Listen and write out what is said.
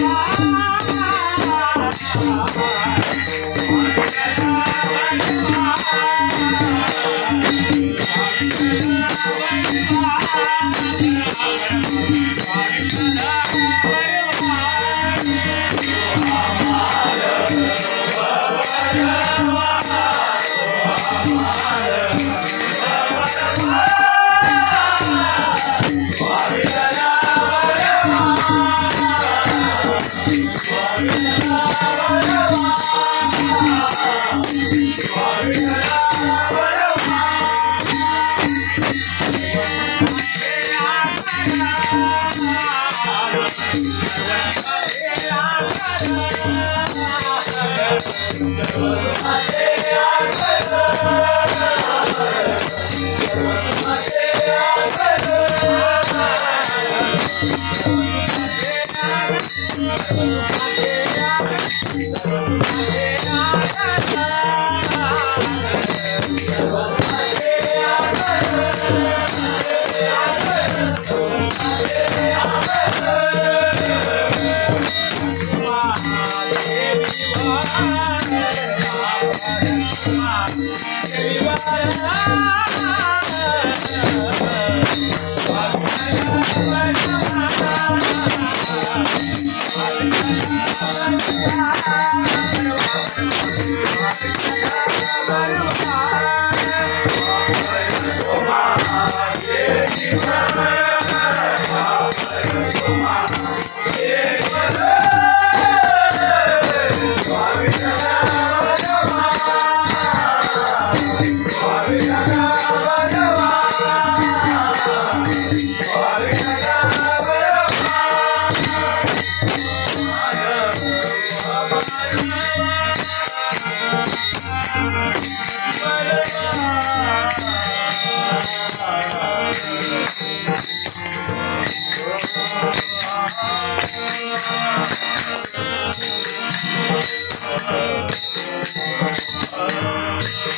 Bye. Thank you. Thank you.